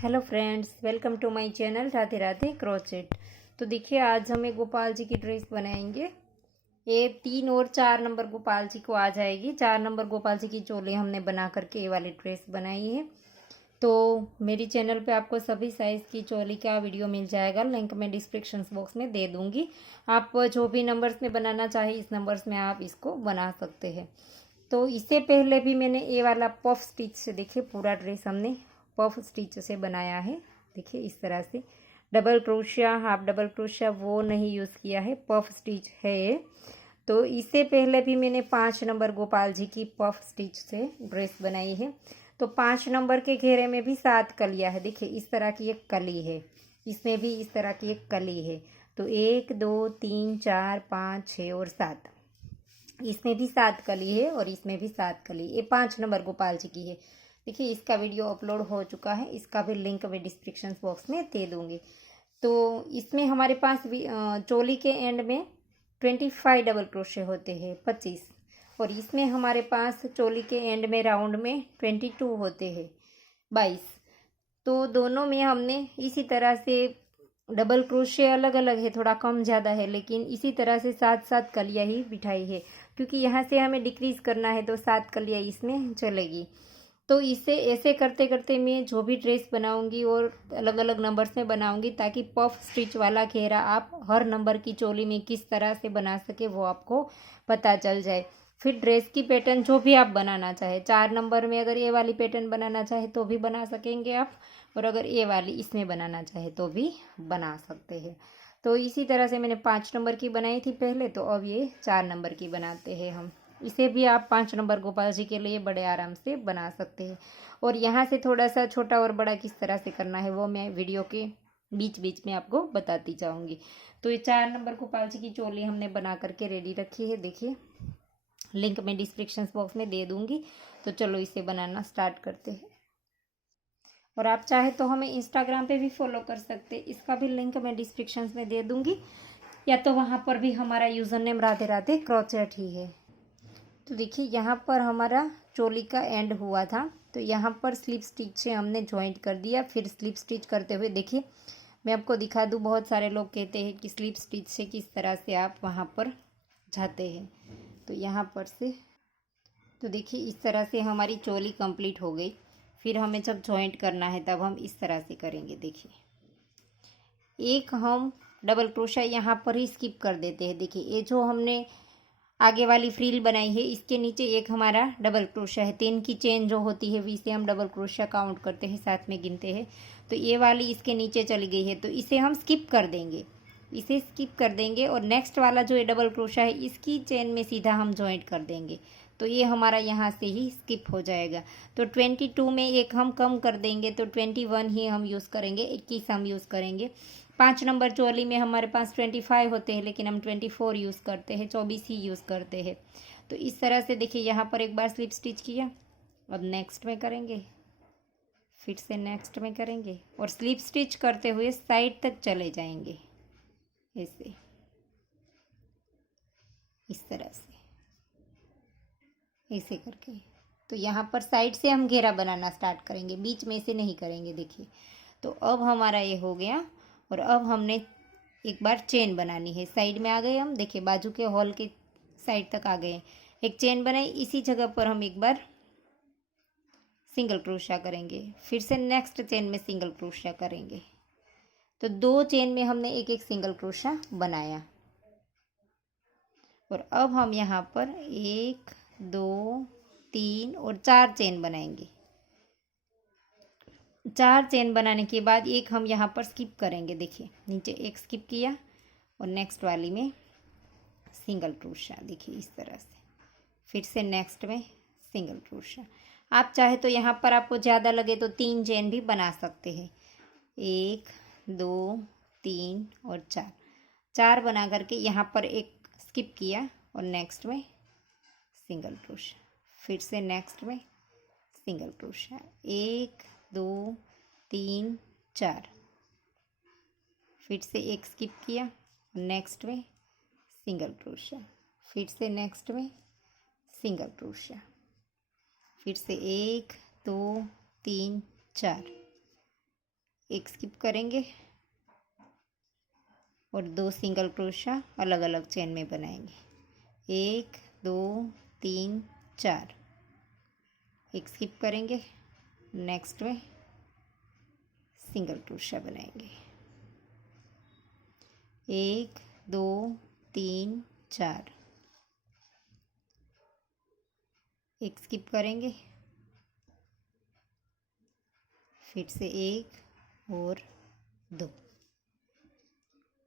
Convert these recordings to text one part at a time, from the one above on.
Hello friends, welcome to my channel Radhe Radhe crochet. तो देखिए, आज हमें गोपाल जी की ड्रेस बनाएंगे। ये 3 और 4 नंबर गोपाल जी को आ जाएगी। 4 नंबर गोपाल जी की चोली हमने बना करके ये वाली ड्रेस बनाई है। तो मेरी चैनल पे आपको सभी साइज़ की चोली का वीडियो मिल जाएगा, लिंक मैं डिस्क्रिप्शन बॉक्स में दे दूँगी। आप जो भी नंबर्स में बनाना चाहे इस नंबर्स में आप इसको बना सकते हैं। तो इससे पहले भी मैंने ये वाला पफ स्टिच से देखिए पूरा ड्रेस हमने पफ स्टिच से बनाया है। देखिए इस तरह से double crochet, half double crochet वो नहीं यूज़ किया है, पफ स्टिच है ये। तो इससे पहले भी मैंने 5 नंबर गोपाल जी की पफ स्टिच से ड्रेस बनाई है। तो 5 नंबर के घेरे में भी 7 कलियाँ है। देखिए इस तरह की एक कली है, इसमें भी इस तरह की एक कली है। तो 1 2 3 4 5 6 और 7, इसमें भी 7 कली है और इसमें भी 7 कली। ये 5 नंबर गोपाल जी की है। देखिए इसका वीडियो अपलोड हो चुका है, इसका भी लिंक मैं डिस्क्रिप्शन बॉक्स में दे दूँगी। तो इसमें हमारे पास भी चोली के एंड में 25 डबल क्रोशे होते हैं, 25। और इसमें हमारे पास चोली के एंड में राउंड में 22 होते हैं, 22। तो दोनों में हमने इसी तरह से डबल क्रोशे अलग अलग है, थोड़ा कम ज़्यादा है, लेकिन इसी तरह से 7 कलियाँ ही बिठाई है, क्योंकि यहाँ से हमें डिक्रीज़ करना है तो 7 कलियाँ इसमें चलेगी। तो इसे ऐसे करते करते मैं जो भी ड्रेस बनाऊंगी और अलग अलग नंबर्स में बनाऊंगी, ताकि पफ स्टिच वाला घेरा आप हर नंबर की चोली में किस तरह से बना सके वो आपको पता चल जाए। फिर ड्रेस की पैटर्न जो भी आप बनाना चाहे, 4 नंबर में अगर ये वाली पैटर्न बनाना चाहे तो भी बना सकेंगे आप, और अगर ये वाली इसमें बनाना चाहे तो भी बना सकते हैं। तो इसी तरह से मैंने 5 नंबर की बनाई थी पहले, तो अब ये 4 नंबर की बनाते हैं हम। इसे भी आप 5 नंबर गोपाल जी के लिए बड़े आराम से बना सकते हैं। और यहाँ से थोड़ा सा छोटा और बड़ा किस तरह से करना है वो मैं वीडियो के बीच बीच में आपको बताती जाऊँगी। तो ये 4 नंबर गोपाल जी की चोली हमने बना करके रेडी रखी है। देखिए लिंक मैं डिस्क्रिप्शन बॉक्स में दे दूँगी। तो चलो इसे बनाना स्टार्ट करते हैं। और आप चाहे तो हमें इंस्टाग्राम पे भी फॉलो कर सकते हैं, इसका भी लिंक मैं डिस्क्रिप्शन में दे दूँगी, या तो वहाँ पर भी हमारा user name Radhe Radhe crochet ही है। तो देखिए यहाँ पर हमारा चोली का एंड हुआ था, तो यहाँ पर स्लिप स्टिच से हमने जॉइंट कर दिया। फिर स्लिप स्टिच करते हुए देखिए मैं आपको दिखा दूँ, बहुत सारे लोग कहते हैं कि स्लिप स्टिच से किस तरह से आप वहाँ पर जाते हैं। तो यहाँ पर से तो देखिए इस तरह से हमारी चोली कंप्लीट हो गई। फिर हमें जब जॉइंट करना है तब हम इस तरह से करेंगे। देखिए एक हम डबल क्रोशा यहाँ पर ही स्किप कर देते हैं। देखिए ये जो हमने आगे वाली फ्रील बनाई है, इसके नीचे एक हमारा डबल क्रोशा है। 3 की चेन जो होती है इसे हम डबल क्रोशा काउंट करते हैं, साथ में गिनते हैं। तो ये वाली इसके नीचे चली गई है, तो इसे हम स्किप कर देंगे, इसे स्किप कर देंगे। और नेक्स्ट वाला जो ये डबल क्रोशा है इसकी चेन में सीधा हम जॉइंट कर देंगे, तो ये हमारा यहाँ से ही स्किप हो जाएगा। तो 22 में एक हम कम कर देंगे, तो 21 ही हम यूज़ करेंगे, 21 हम यूज़ करेंगे। 5 नंबर चोली में हमारे पास 25 होते हैं, लेकिन हम 24 यूज़ करते हैं, 24 ही यूज़ करते हैं। तो इस तरह से देखिए यहाँ पर एक बार स्लिप स्टिच किया, अब नेक्स्ट में करेंगे, फिर से नेक्स्ट में करेंगे, और स्लिप स्टिच करते हुए साइड तक चले जाएंगे ऐसे, इस तरह से ऐसे करके। तो यहाँ पर साइड से हम घेरा बनाना स्टार्ट करेंगे, बीच में से नहीं करेंगे। देखिए तो अब हमारा ये हो गया, और अब हमने एक बार चेन बनानी है। साइड में आ गए हम, देखिए बाजू के हॉल के साइड तक आ गए, एक चेन बनाई। इसी जगह पर हम एक बार सिंगल क्रोशा करेंगे, फिर से नेक्स्ट चेन में सिंगल क्रोशा करेंगे। तो 2 चेन में हमने एक एक सिंगल क्रोशा बनाया। और अब हम यहाँ पर 1 2 3 और 4 चेन बनाएंगे। 4 चेन बनाने के बाद एक हम यहाँ पर स्किप करेंगे। देखिए नीचे एक स्किप किया और नेक्स्ट वाली में सिंगल क्रोशा। देखिए इस तरह से, फिर से नेक्स्ट में सिंगल क्रोशा। आप चाहे तो यहाँ पर आपको ज़्यादा लगे तो 3 चेन भी बना सकते हैं, 1 2 3 और 4। 4 बना करके यहाँ पर एक स्किप किया और नेक्स्ट में सिंगल क्रोशा, फिर से नेक्स्ट में सिंगल क्रोशा, 1 2 3 4, फिर से एक स्किप किया, नेक्स्ट में सिंगल क्रोशा, फिर से नेक्स्ट में सिंगल क्रोशा, फिर से 1 2 3 4, एक स्किप करेंगे और 2 सिंगल क्रोशा अलग अलग चेन में बनाएंगे। 1 2 3 4, एक स्किप करेंगे, नेक्स्ट में सिंगल क्रोशा बनाएंगे। 1 2 3 4, एक स्किप करेंगे, फिर से 1 और 2,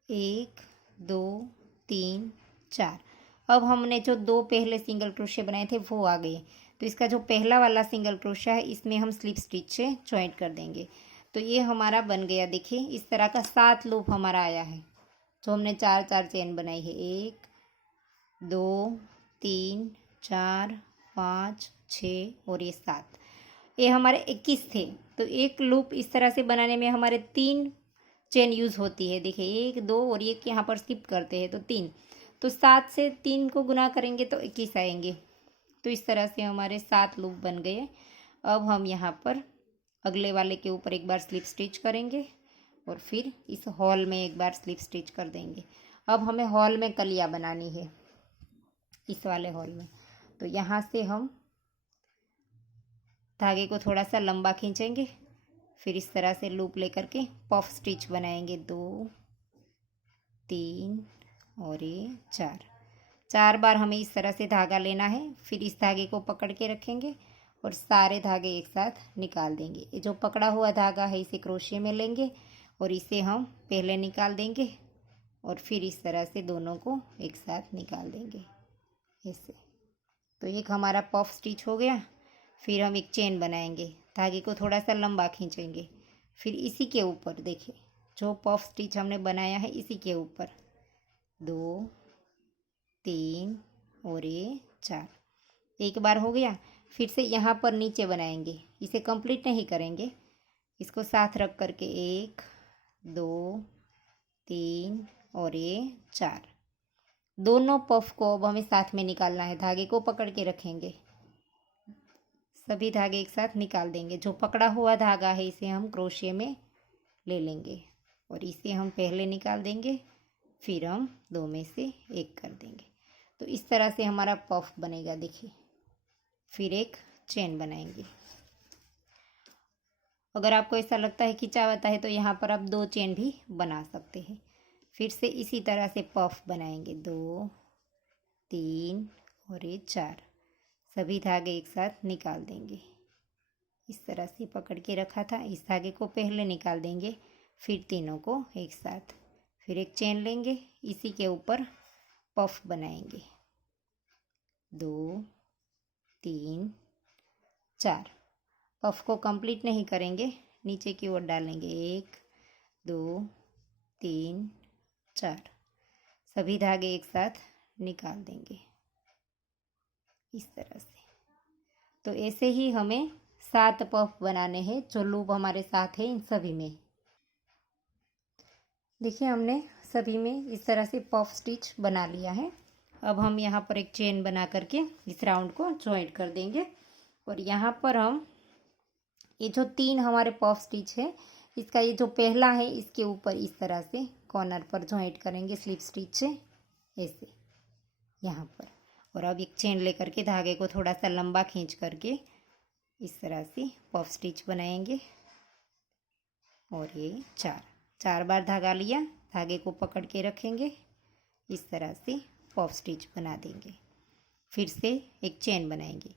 1 2 3 4। अब हमने जो 2 पहले सिंगल क्रोशे बनाए थे वो आ गए, तो इसका जो पहला वाला सिंगल क्रोशा है इसमें हम स्लिप स्टिच से ज्वाइंट कर देंगे। तो ये हमारा बन गया, देखिए इस तरह का 7 लूप हमारा आया है जो हमने 4 चेन बनाई है। 1 2 3 4 5 6 और ये 7, ये हमारे 21 थे। तो एक लूप इस तरह से बनाने में हमारे 3 चेन यूज़ होती है। देखिए 1 2 और एक यहाँ पर स्किप करते हैं तो 3, तो 7 से 3 को गुना करेंगे तो 21 आएंगे। तो इस तरह से हमारे 7 लूप बन गए। अब हम यहाँ पर अगले वाले के ऊपर एक बार स्लिप स्टिच करेंगे और फिर इस हॉल में एक बार स्लिप स्टिच कर देंगे। अब हमें हॉल में कलियाँ बनानी है, इस वाले हॉल में। तो यहाँ से हम धागे को थोड़ा सा लंबा खींचेंगे, फिर इस तरह से लूप लेकर के पफ स्टिच बनाएंगे। 2 3 और ये 4 बार हमें इस तरह से धागा लेना है। फिर इस धागे को पकड़ के रखेंगे और सारे धागे एक साथ निकाल देंगे। ये जो पकड़ा हुआ धागा है इसे क्रोशे में लेंगे और इसे हम पहले निकाल देंगे और फिर इस तरह से दोनों को एक साथ निकाल देंगे ऐसे। तो एक हमारा पफ स्टिच हो गया। फिर हम एक चेन बनाएंगे, धागे को थोड़ा सा लंबा खींचेंगे, फिर इसी के ऊपर देखिए जो पफ स्टिच हमने बनाया है इसी के ऊपर 2 3 और ये 4, एक बार हो गया। फिर से यहाँ पर नीचे बनाएंगे, इसे कंप्लीट नहीं करेंगे, इसको साथ रख करके 1 2 3 और ये 4, दोनों पफ को अब हमें साथ में निकालना है। धागे को पकड़ के रखेंगे, सभी धागे एक साथ निकाल देंगे। जो पकड़ा हुआ धागा है इसे हम क्रोशे में ले लेंगे और इसे हम पहले निकाल देंगे, फिर हम 2 में से एक कर देंगे। तो इस तरह से हमारा पफ बनेगा। देखिए फिर एक चेन बनाएंगे। अगर आपको ऐसा लगता है खिंचावता है तो यहाँ पर आप 2 चेन भी बना सकते हैं। फिर से इसी तरह से पफ बनाएंगे। 2 3 और ये 4, सभी धागे एक साथ निकाल देंगे। इस तरह से पकड़ के रखा था, इस धागे को पहले निकाल देंगे, फिर तीनों को एक साथ, फिर एक चेन लेंगे, इसी के ऊपर पफ बनाएंगे। 2 3 4, पफ को कंप्लीट नहीं करेंगे, नीचे की ओर डालेंगे। 1 2 3 4, सभी धागे एक साथ निकाल देंगे इस तरह से। तो ऐसे ही हमें 7 पफ बनाने हैं जो लूप हमारे साथ है इन सभी में। देखिए हमने सभी में इस तरह से पफ स्टिच बना लिया है। अब हम यहाँ पर एक चेन बना करके इस राउंड को ज्वाइंट कर देंगे और यहाँ पर हम ये जो 3 हमारे पफ स्टिच है इसका ये जो पहला है इसके ऊपर इस तरह से कॉर्नर पर ज्वाइंट करेंगे स्लिप स्टिच से ऐसे यहाँ पर। और अब एक चेन लेकर के धागे को थोड़ा सा लंबा खींच करके इस तरह से पफ स्टिच बनाएंगे और ये 4 बार धागा लिया, धागे को पकड़ के रखेंगे, इस तरह से पफ स्टिच बना देंगे। फिर से एक चेन बनाएंगे,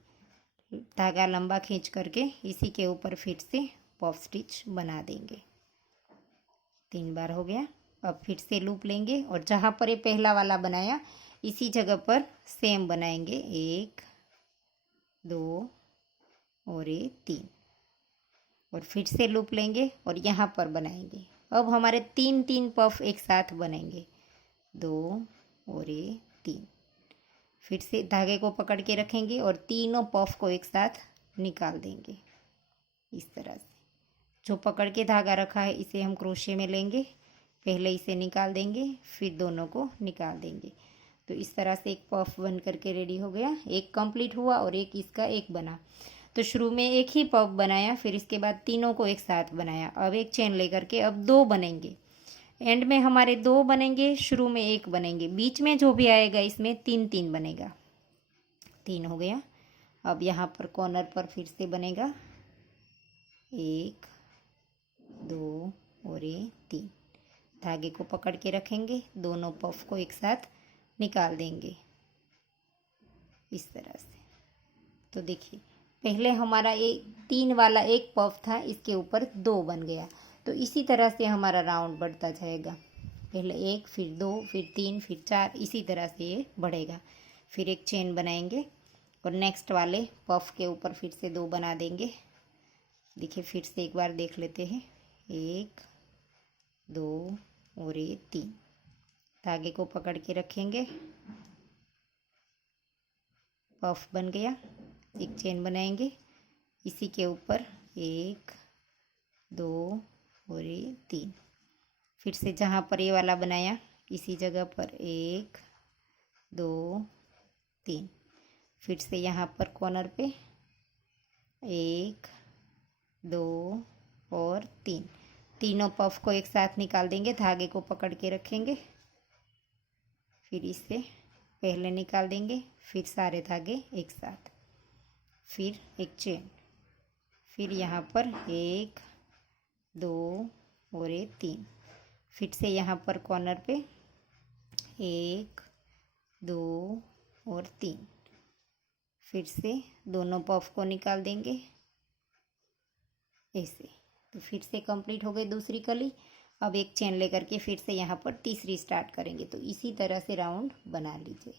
धागा लंबा खींच करके इसी के ऊपर फिर से पफ स्टिच बना देंगे। 3 बार हो गया। अब फिर से लूप लेंगे और जहाँ पर ये पहला वाला बनाया इसी जगह पर सेम बनाएंगे। 1 2 और ये 3 और फिर से लूप लेंगे और यहाँ पर बनाएंगे। अब हमारे 3 पफ एक साथ बनेंगे। 2 और ये 3, फिर से धागे को पकड़ के रखेंगे और तीनों पफ को एक साथ निकाल देंगे इस तरह से। जो पकड़ के धागा रखा है इसे हम क्रोशे में लेंगे, पहले इसे निकाल देंगे, फिर दोनों को निकाल देंगे। तो इस तरह से एक पफ बन करके रेडी हो गया। एक कंप्लीट हुआ और एक इसका एक बना। तो शुरू में एक ही पफ बनाया, फिर इसके बाद तीनों को एक साथ बनाया। अब एक चेन लेकर के अब 2 बनेंगे। एंड में हमारे 2 बनेंगे, शुरू में 1 बनेंगे, बीच में जो भी आएगा इसमें 3 3 बनेगा। 3 हो गया। अब यहाँ पर कॉर्नर पर फिर से बनेगा 1 2 और ये 3। धागे को पकड़ के रखेंगे, दोनों पफ को एक साथ निकाल देंगे इस तरह से। तो देखिए पहले हमारा एक 3 वाला एक पफ था, इसके ऊपर 2 बन गया। तो इसी तरह से हमारा राउंड बढ़ता जाएगा। पहले 1, फिर 2, फिर 3, फिर 4, इसी तरह से ये बढ़ेगा। फिर एक चेन बनाएंगे और नेक्स्ट वाले पफ के ऊपर फिर से 2 बना देंगे। देखिए फिर से एक बार देख लेते हैं। 1 2 और ये 3। धागे को पकड़ के रखेंगे, पफ बन गया। एक चेन बनाएंगे, इसी के ऊपर 1 2 और ये 3। फिर से जहाँ पर ये वाला बनाया इसी जगह पर 1 2 3। फिर से यहाँ पर कॉर्नर पे 1 2 और 3। तीनों पफ को एक साथ निकाल देंगे, धागे को पकड़ के रखेंगे, फिर इससे पहले निकाल देंगे, फिर सारे धागे एक साथ, फिर एक चेन, फिर यहाँ पर 1 2 और 3। फिर से यहाँ पर कॉर्नर पे 1 2 और 3। फिर से दोनों पफ को निकाल देंगे ऐसे। तो फिर से कंप्लीट हो गई दूसरी कली। अब एक चेन लेकर के फिर से यहाँ पर तीसरी स्टार्ट करेंगे। तो इसी तरह से राउंड बना लीजिए।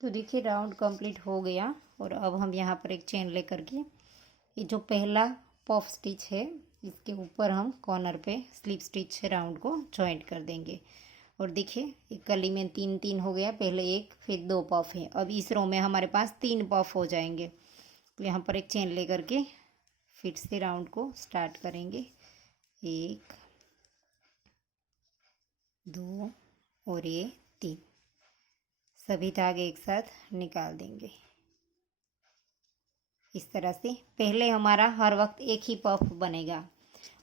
तो देखिए राउंड कंप्लीट हो गया। और अब हम यहाँ पर एक चेन लेकर के ये जो पहला पफ स्टिच है इसके ऊपर हम कॉर्नर पे स्लिप स्टिच से राउंड को जॉइंट कर देंगे। और देखिए एक कली में 3 3 हो गया, पहले 1 फिर 2 पफ है। अब इस रो में हमारे पास 3 पफ हो जाएंगे। तो यहाँ पर एक चेन लेकर के फिर से राउंड को स्टार्ट करेंगे। 1 2 और ये 3। सभी धागे एक साथ निकाल देंगे इस तरह से। पहले हमारा हर वक्त एक ही पफ बनेगा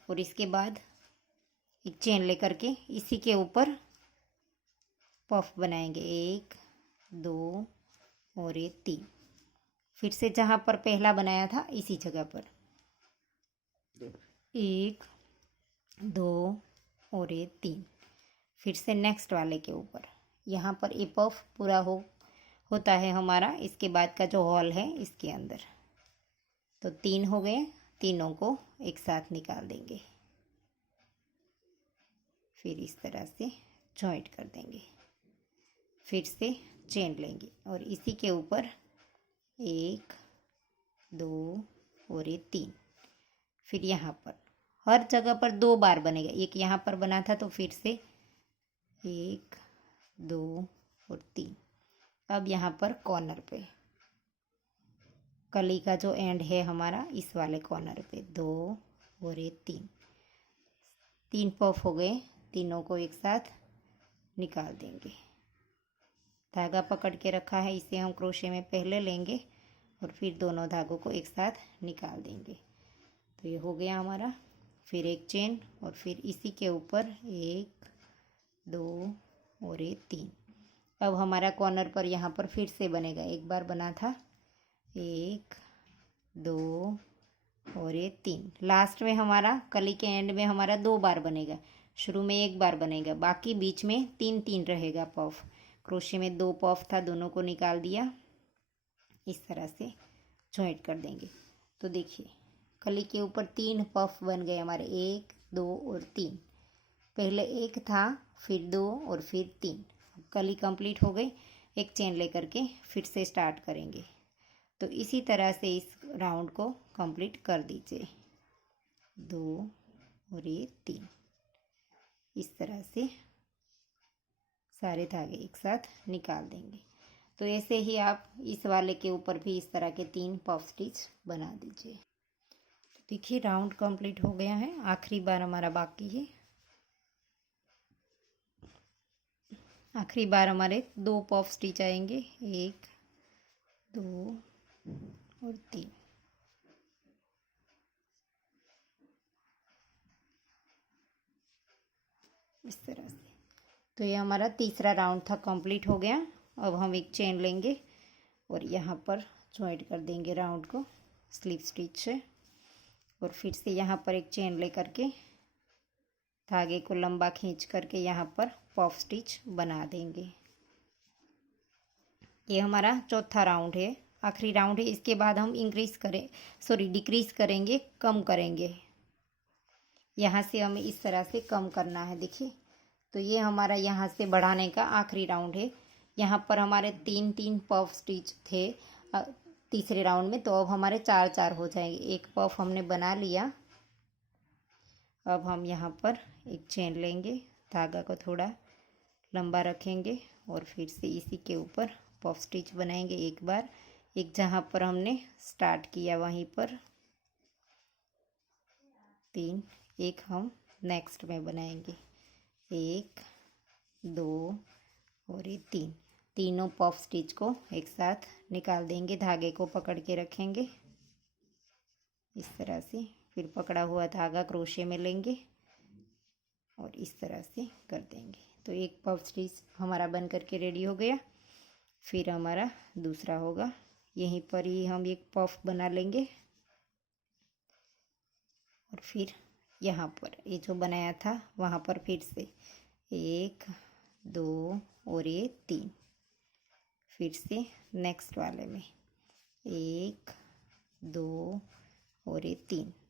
और इसके बाद एक चेन लेकर के इसी के ऊपर पफ बनाएंगे 1 2 और ये 3। फिर से जहाँ पर पहला बनाया था इसी जगह पर 1 2 और ये 3। फिर से नेक्स्ट वाले के ऊपर, यहाँ पर ये पफ पूरा होता है हमारा इसके बाद का जो हॉल है इसके अंदर। तो 3 हो गए, तीनों को एक साथ निकाल देंगे, फिर इस तरह से जॉइंट कर देंगे। फिर से चेन लेंगे और इसी के ऊपर 1 2 और ये 3। फिर यहाँ पर हर जगह पर 2 बार बनेगा। एक यहाँ पर बना था तो फिर से 1 2 और 3। अब यहाँ पर कॉर्नर पे कली का जो एंड है हमारा इस वाले कॉर्नर पे 2 और ये 3। 3 पफ हो गए, तीनों को एक साथ निकाल देंगे। धागा पकड़ के रखा है, इसे हम क्रोशे में पहले लेंगे और फिर दोनों धागों को एक साथ निकाल देंगे। तो ये हो गया हमारा। फिर एक चेन और फिर इसी के ऊपर 1 2 और ये 3। अब हमारा कॉर्नर पर यहाँ पर फिर से बनेगा। एक बार बना था 1 2 और ये 3। लास्ट में हमारा कली के एंड में हमारा 2 बार बनेगा। शुरू में 1 बार बनेगा, बाकी बीच में 3 3 रहेगा पफ। क्रोशे में 2 पफ था, दोनों को निकाल दिया, इस तरह से जॉइंट कर देंगे। तो देखिए कली के ऊपर 3 पफ बन गए हमारे, 1 2 और 3। पहले 1 था, फिर 2 और फिर 3। कली कंप्लीट हो गई। एक चेन लेकर के फिर से स्टार्ट करेंगे। तो इसी तरह से इस राउंड को कंप्लीट कर दीजिए। 2 और ये 3। इस तरह से सारे धागे एक साथ निकाल देंगे। तो ऐसे ही आप इस वाले के ऊपर भी इस तरह के 3 पफ स्टिच बना दीजिए। तो देखिए राउंड कंप्लीट हो गया है, आखिरी बार हमारा बाकी है। आखिरी बार हमारे 2 पफ स्टिच आएंगे, 1 2 और 3। इस तरह से। तो ये हमारा तीसरा राउंड था, कंप्लीट हो गया। अब हम एक चेन लेंगे और यहाँ पर जॉइंट कर देंगे राउंड को स्लिप स्टिच से, और फिर से यहाँ पर एक चेन ले करके धागे को लंबा खींच करके यहाँ पर पफ स्टिच बना देंगे। ये हमारा चौथा राउंड है, आखिरी राउंड है। इसके बाद हम डिक्रीज करेंगे, कम करेंगे। यहाँ से हमें इस तरह से कम करना है, देखिए। तो ये हमारा यहाँ से बढ़ाने का आखिरी राउंड है। यहाँ पर हमारे 3-3 पफ स्टिच थे तीसरे राउंड में, तो अब हमारे 4-4 हो जाएंगे। एक पफ हमने बना लिया। अब हम यहाँ पर एक चेन लेंगे, धागा को थोड़ा लंबा रखेंगे और फिर से इसी के ऊपर पफ स्टिच बनाएंगे एक बार। एक जहाँ पर हमने स्टार्ट किया वहीं पर 3, एक हम नेक्स्ट में बनाएंगे 1 2 और ये 3। तीनों पफ स्टिच को एक साथ निकाल देंगे, धागे को पकड़ के रखेंगे इस तरह से। फिर पकड़ा हुआ धागा क्रोशे में लेंगे और इस तरह से कर देंगे। तो एक पफ स्टिच हमारा बन करके रेडी हो गया। फिर हमारा दूसरा होगा, यहीं पर ही हम एक पफ बना लेंगे और फिर यहाँ पर ये जो बनाया था वहाँ पर फिर से 1 2 और ये 3। फिर से नेक्स्ट वाले में 1 2 और ये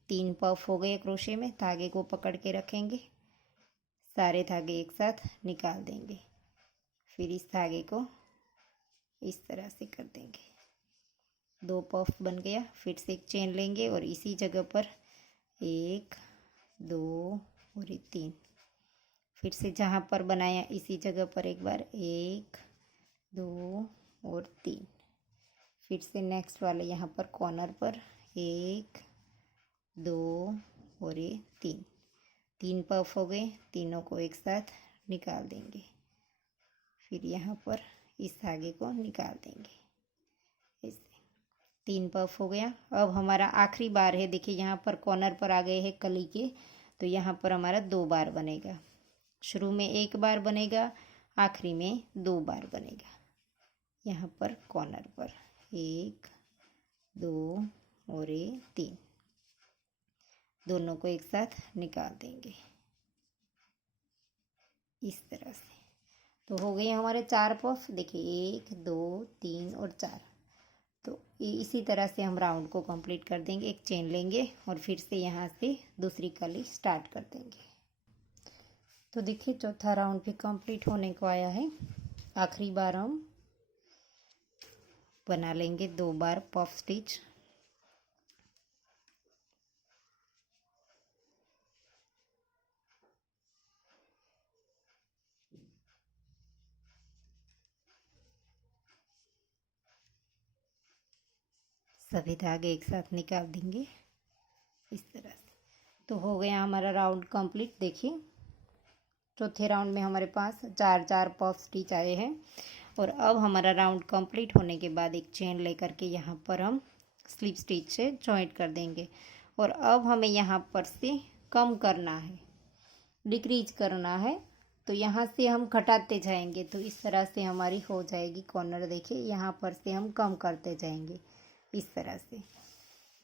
3 पफ हो गए क्रोशे में। धागे को पकड़ के रखेंगे, सारे धागे एक साथ निकाल देंगे। फिर इस धागे को इस तरह से कर देंगे, 2 पफ बन गया। फिर से एक चेन लेंगे और इसी जगह पर 1 2 और 3। फिर से जहाँ पर बनाया इसी जगह पर एक बार 1 2 और 3। फिर से नेक्स्ट वाले यहाँ पर कॉर्नर पर 1 2 और ये 3 पफ हो गए। तीनों को एक साथ निकाल देंगे। फिर यहाँ पर इस धागे को निकाल देंगे ऐसे। 3 पफ हो गया। अब हमारा आखिरी बार है, देखिए यहाँ पर कॉर्नर पर आ गए हैं कली के, तो यहाँ पर हमारा 2 बार बनेगा। शुरू में 1 बार बनेगा, आखिरी में 2 बार बनेगा। यहाँ पर कॉर्नर पर 1 2 और ये 3, दोनों को एक साथ निकाल देंगे इस तरह से। तो हो गए हमारे 4 पफ, देखिए 1 2 3 और 4। तो इसी तरह से हम राउंड को कंप्लीट कर देंगे। एक चेन लेंगे और फिर से यहाँ से दूसरी कली स्टार्ट कर देंगे। तो देखिए चौथा राउंड भी कंप्लीट होने को आया है। आखिरी बार हम बना लेंगे 2 बार पफ स्टिच। सभी धागे एक साथ निकाल देंगे इस तरह से। तो हो गया हमारा राउंड कंप्लीट। देखिए चौथे राउंड में हमारे पास 4-4 पफ स्टिच आए हैं। और अब हमारा राउंड कंप्लीट होने के बाद एक चेन लेकर के यहाँ पर हम स्लिप स्टिच से जॉइंट कर देंगे। और अब हमें यहाँ पर से कम करना है, डिक्रीज करना है। तो यहाँ से हम घटाते जाएंगे, तो इस तरह से हमारी हो जाएगी कॉर्नर। देखिए यहाँ पर से हम कम करते जाएंगे इस तरह से।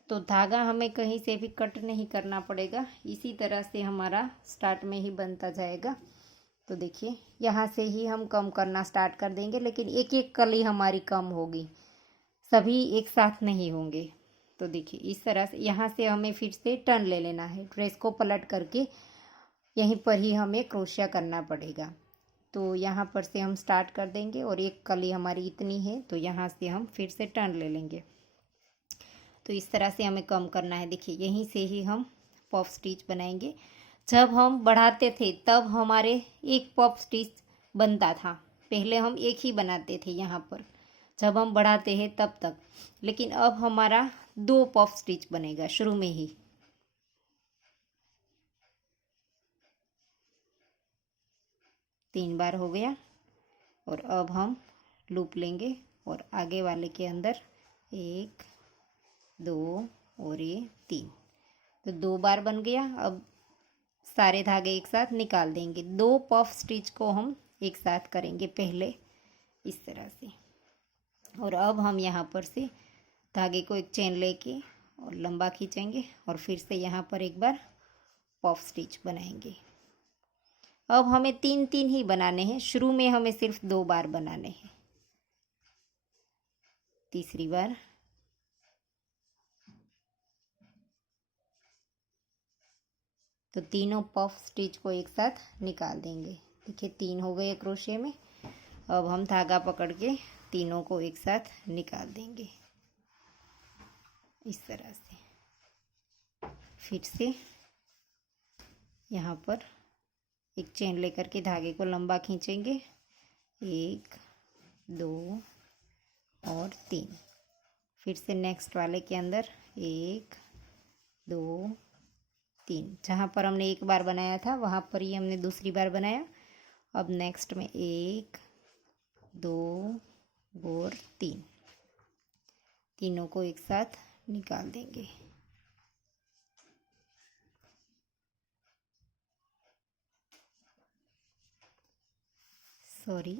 तो धागा हमें कहीं से भी कट नहीं करना पड़ेगा, इसी तरह से हमारा स्टार्ट में ही बनता जाएगा। तो देखिए यहाँ से ही हम कम करना स्टार्ट कर देंगे, लेकिन एक एक कली हमारी कम होगी, सभी एक साथ नहीं होंगे। तो देखिए इस तरह से यहाँ से हमें फिर से टर्न ले लेना है, ड्रेस को पलट करके यहीं पर ही हमें क्रोशिया करना पड़ेगा। तो यहाँ पर से हम स्टार्ट कर देंगे और एक कली हमारी इतनी है, तो यहाँ से हम फिर से टर्न ले लेंगे। तो इस तरह से हमें कम करना है। देखिए यहीं से ही हम पफ स्टिच बनाएंगे। जब हम बढ़ाते थे तब हमारे एक पफ स्टिच बनता था, पहले हम एक ही बनाते थे यहाँ पर, जब हम बढ़ाते हैं तब तक। लेकिन अब हमारा 2 पफ स्टिच बनेगा शुरू में ही। तीन बार हो गया। और अब हम लूप लेंगे और आगे वाले के अंदर 1 2 और ये 3, तो 2 बार बन गया। अब सारे धागे एक साथ निकाल देंगे। 2 पफ स्टिच को हम एक साथ करेंगे पहले इस तरह से। और अब हम यहाँ पर से धागे को एक चेन लेके और लंबा खींचेंगे और फिर से यहाँ पर एक बार पफ स्टिच बनाएंगे। अब हमें 3-3 ही बनाने हैं। शुरू में हमें सिर्फ 2 बार बनाने हैं। तीसरी बार, तो तीनों पफ स्टिच को एक साथ निकाल देंगे। देखिए 3 हो गए क्रोशे में। अब हम धागा पकड़ के तीनों को एक साथ निकाल देंगे इस तरह से। फिर से यहाँ पर एक चेन लेकर के धागे को लंबा खींचेंगे। 1 2 और 3। फिर से नेक्स्ट वाले के अंदर 1 2 3। जहाँ पर हमने एक बार बनाया था वहाँ पर ही हमने दूसरी बार बनाया। अब नेक्स्ट में 1 2 और 3, तीनों को एक साथ निकाल देंगे। सॉरी,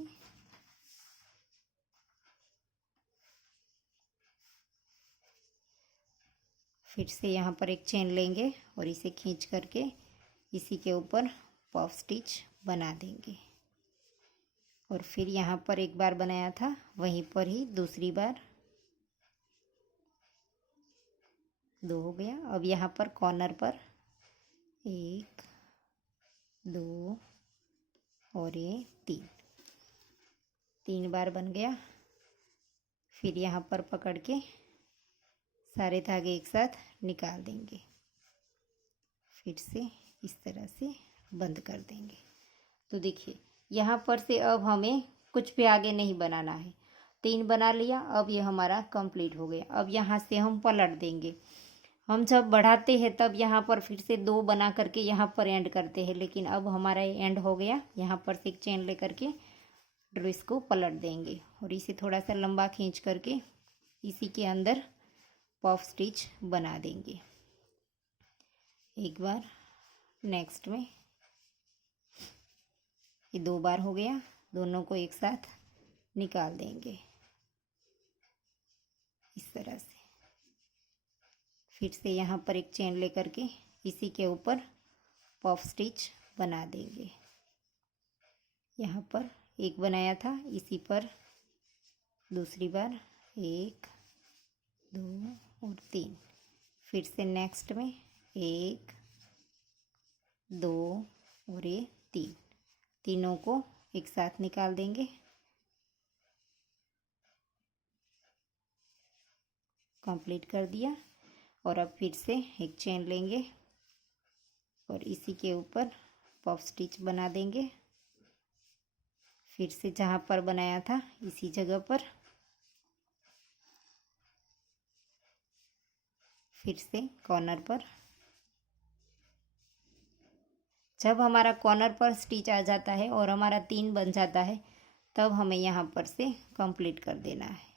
फिर से यहाँ पर एक चेन लेंगे और इसे खींच करके इसी के ऊपर पफ स्टिच बना देंगे। और फिर यहाँ पर एक बार बनाया था वहीं पर ही दूसरी बार 2 हो गया। अब यहाँ पर कॉर्नर पर 1 2 और ये 3 बार बन गया। फिर यहाँ पर पकड़ के सारे धागे एक साथ निकाल देंगे। फिर से इस तरह से बंद कर देंगे। तो देखिए यहाँ पर से अब हमें कुछ भी आगे नहीं बनाना है। 3 बना लिया। अब ये हमारा कंप्लीट हो गया। अब यहाँ से हम पलट देंगे। हम जब बढ़ाते हैं तब यहाँ पर फिर से 2 बना करके यहाँ पर एंड करते हैं, लेकिन अब हमारा ये एंड हो गया। यहाँ पर से एक चेन लेकर के ड्रेस को पलट देंगे और इसे थोड़ा सा लंबा खींच करके इसी के अंदर पफ स्टिच बना देंगे एक बार। नेक्स्ट में ये 2 बार हो गया। दोनों को एक साथ निकाल देंगे इस तरह से। फिर से यहाँ पर एक चेन लेकर के इसी के ऊपर पफ स्टिच बना देंगे। यहाँ पर एक बनाया था, इसी पर दूसरी बार 1 2 और 3। फिर से नेक्स्ट में 1 2 और ये 3, तीनों को एक साथ निकाल देंगे। कंप्लीट कर दिया। और अब फिर से एक चेन लेंगे और इसी के ऊपर पफ स्टिच बना देंगे। फिर से जहाँ पर बनाया था इसी जगह पर फिर से कॉर्नर पर। जब हमारा कॉर्नर पर स्टिच आ जाता है और हमारा 3 बन जाता है तब हमें यहाँ पर से कंप्लीट कर देना है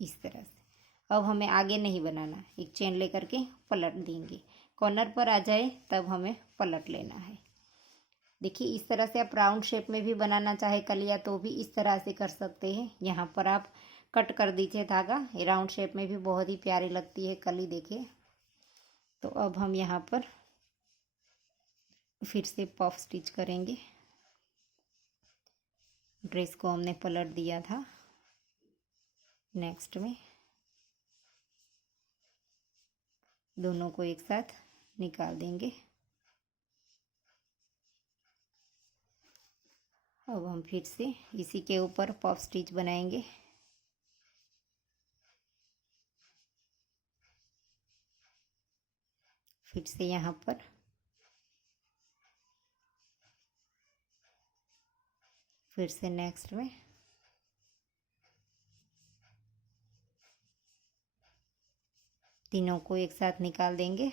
इस तरह से। अब हमें आगे नहीं बनाना। एक चेन लेकर के पलट देंगे। कॉर्नर पर आ जाए तब हमें पलट लेना है। देखिए इस तरह से आप राउंड शेप में भी बनाना चाहे कलिया तो भी इस तरह से कर सकते हैं। यहाँ पर आप कट कर दीजिए धागा। ये राउंड शेप में भी बहुत ही प्यारी लगती है कली। देखिए तो अब हम यहाँ पर फिर से पफ स्टिच करेंगे। ड्रेस को हमने पलट दिया था। नेक्स्ट में दोनों को एक साथ निकाल देंगे। अब हम फिर से इसी के ऊपर पफ स्टिच बनाएंगे। फिर से यहाँ पर फिर से नेक्स्ट में तीनों को एक साथ निकाल देंगे।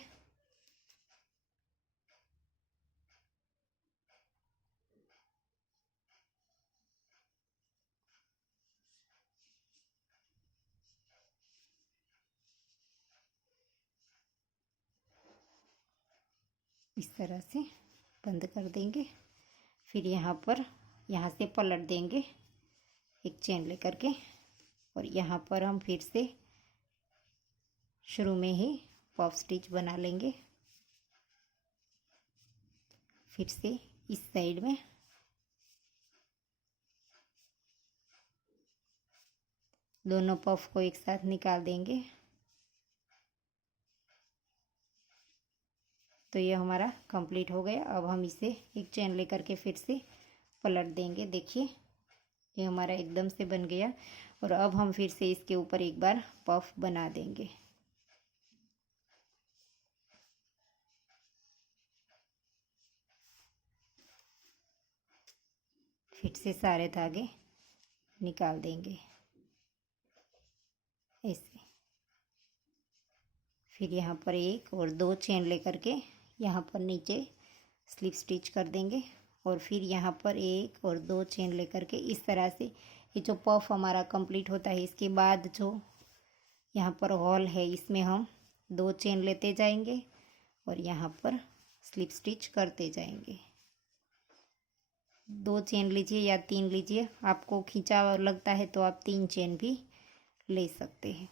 इस तरह से बंद कर देंगे। फिर यहाँ से पलट देंगे एक चेन लेकर के, और यहाँ पर हम फिर से शुरू में ही पफ स्टिच बना लेंगे। फिर से इस साइड में दोनों पफ को एक साथ निकाल देंगे। तो ये हमारा कंप्लीट हो गया। अब हम इसे एक चेन लेकर के फिर से पलट देंगे। देखिए ये हमारा एकदम से बन गया। और अब हम फिर से इसके ऊपर एक बार पफ बना देंगे। फिर से सारे धागे निकाल देंगे ऐसे। फिर यहाँ पर एक और दो चेन लेकर के यहाँ पर नीचे स्लिप स्टिच कर देंगे, और फिर यहाँ पर एक और दो चेन लेकर के इस तरह से ये जो पफ हमारा कंप्लीट होता है, इसके बाद जो यहाँ पर हॉल है इसमें हम दो चेन लेते जाएंगे और यहाँ पर स्लिप स्टिच करते जाएंगे। दो चेन लीजिए या तीन लीजिए, आपको खींचा लगता है तो आप तीन चेन भी ले सकते हैं।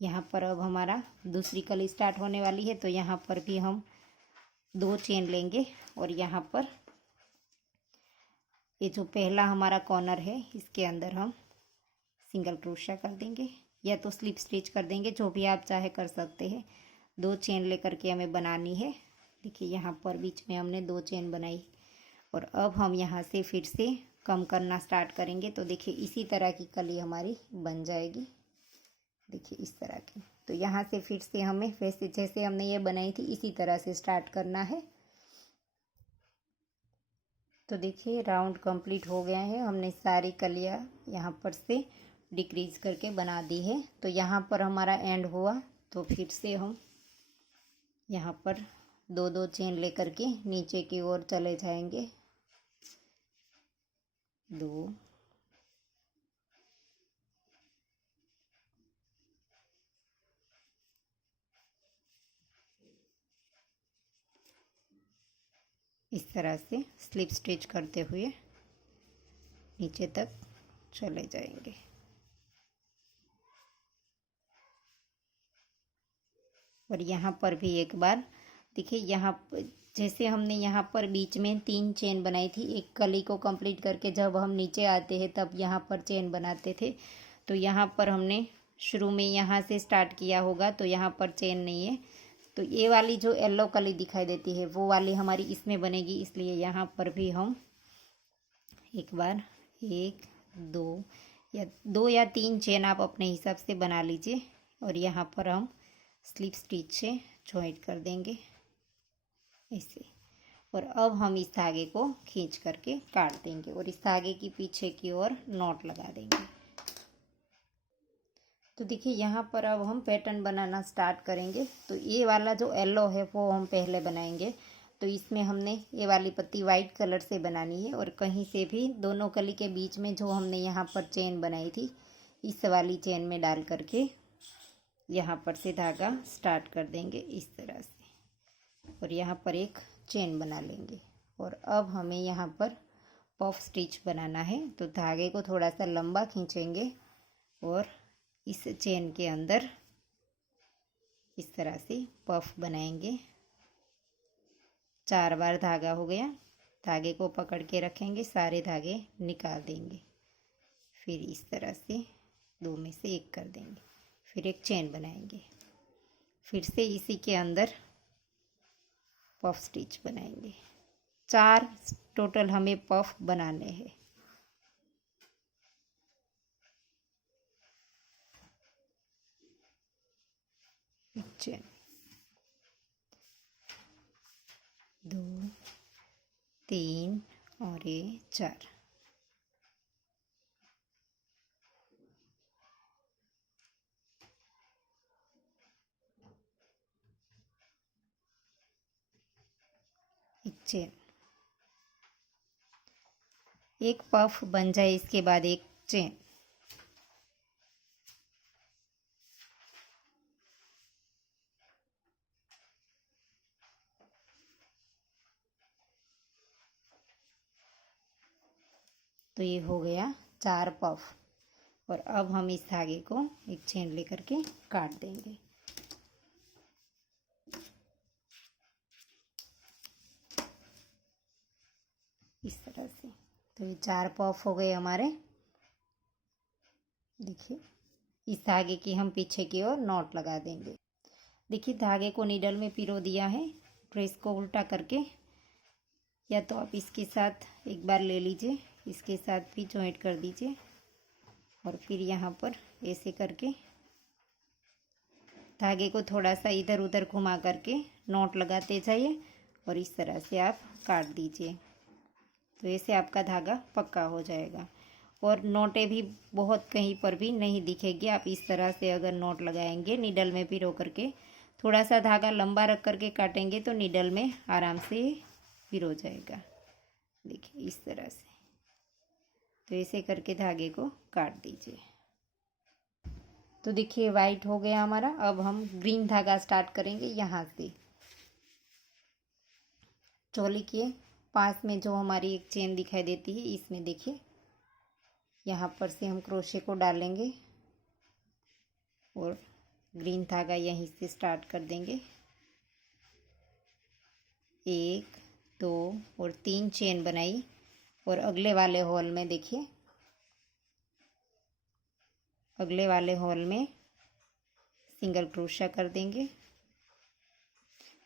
यहाँ पर अब हमारा दूसरी कली स्टार्ट होने वाली है, तो यहाँ पर भी हम दो चेन लेंगे और यहाँ पर ये जो पहला हमारा कॉर्नर है इसके अंदर हम सिंगल क्रोशिया कर देंगे या तो स्लिप स्टिच कर देंगे, जो भी आप चाहे कर सकते हैं। दो चेन लेकर के हमें बनानी है। देखिए यहाँ पर बीच में हमने दो चेन बनाई, और अब हम यहाँ से फिर से कम करना स्टार्ट करेंगे। तो देखिए इसी तरह की कली हमारी बन जाएगी। देखिए इस तरह की। तो यहाँ से फिर से हमें वैसे जैसे हमने ये बनाई थी इसी तरह से स्टार्ट करना है। तो देखिए राउंड कंप्लीट हो गया है। हमने सारी कलियाँ यहाँ पर से डिक्रीज करके बना दी है। तो यहाँ पर हमारा एंड हुआ, तो फिर से हम यहाँ पर दो दो चेन लेकर के नीचे की ओर चले जाएंगे। दो, इस तरह से स्लिप स्टिच करते हुए नीचे तक चले जाएंगे। और यहाँ पर भी एक बार देखिए, यहाँ जैसे हमने यहाँ पर बीच में तीन चेन बनाई थी, एक कली को कंप्लीट करके जब हम नीचे आते हैं तब यहाँ पर चेन बनाते थे। तो यहाँ पर हमने शुरू में यहाँ से स्टार्ट किया होगा, तो यहाँ पर चेन नहीं है। तो ये वाली जो येलो कली दिखाई देती है वो वाली हमारी इसमें बनेगी, इसलिए यहाँ पर भी हम एक बार एक दो या तीन चेन आप अपने हिसाब से बना लीजिए, और यहाँ पर हम स्लिप स्टिच से जॉइंट कर देंगे ऐसे। और अब हम इस धागे को खींच करके काट देंगे और इस धागे की पीछे की ओर नॉट लगा देंगे। तो देखिए यहाँ पर अब हम पैटर्न बनाना स्टार्ट करेंगे। तो ये वाला जो येलो है वो हम पहले बनाएंगे। तो इसमें हमने ये वाली पत्ती वाइट कलर से बनानी है, और कहीं से भी दोनों कली के बीच में जो हमने यहाँ पर चेन बनाई थी इस वाली चेन में डाल करके यहाँ पर से धागा स्टार्ट कर देंगे इस तरह से, और यहाँ पर एक चेन बना लेंगे। और अब हमें यहाँ पर पफ स्टिच बनाना है। तो धागे को थोड़ा सा लंबा खींचेंगे और इस चेन के अंदर इस तरह से पफ बनाएंगे। 4 बार धागा हो गया। धागे को पकड़ के रखेंगे, सारे धागे निकाल देंगे, फिर इस तरह से दो में से एक कर देंगे, फिर एक चेन बनाएंगे, फिर से इसी के अंदर पफ स्टिच बनाएंगे। 4 टोटल हमें पफ बनाने हैं। चेन, 2 3 और ये 4। एक चेन, एक पफ बन जाए इसके बाद एक चेन, तो ये हो गया 4 पफ। और अब हम इस धागे को एक चेन लेकर के काट देंगे। इस तरह से। तो ये 4 पफ हो गए हमारे। देखिए इस धागे की हम पीछे की ओर नॉट लगा देंगे। देखिए धागे को नीडल में पिरो दिया है, ड्रेस को उल्टा करके, या तो आप इसके साथ एक बार ले लीजिए, इसके साथ भी जॉइंट कर दीजिए और फिर यहाँ पर ऐसे करके धागे को थोड़ा सा इधर उधर घुमा करके नॉट लगाते जाइए और इस तरह से आप काट दीजिए। तो ऐसे आपका धागा पक्का हो जाएगा और नोटें भी बहुत कहीं पर भी नहीं दिखेगी। आप इस तरह से अगर नोट लगाएंगे नीडल में पिरो करके, थोड़ा सा धागा लंबा रख करके काटेंगे तो नीडल में आराम से पिरो जाएगा। देखिए इस तरह से। तो ऐसे करके धागे को काट दीजिए। तो देखिए वाइट हो गया हमारा। अब हम ग्रीन धागा स्टार्ट करेंगे यहाँ से। चोली के पास में जो हमारी एक चेन दिखाई देती है, इसमें देखिए यहाँ पर से हम क्रोशे को डालेंगे और ग्रीन धागा यहीं से स्टार्ट कर देंगे। 1 2 और 3 चेन बनाई और अगले वाले होल में देखिए, अगले वाले होल में सिंगल क्रोशा कर देंगे।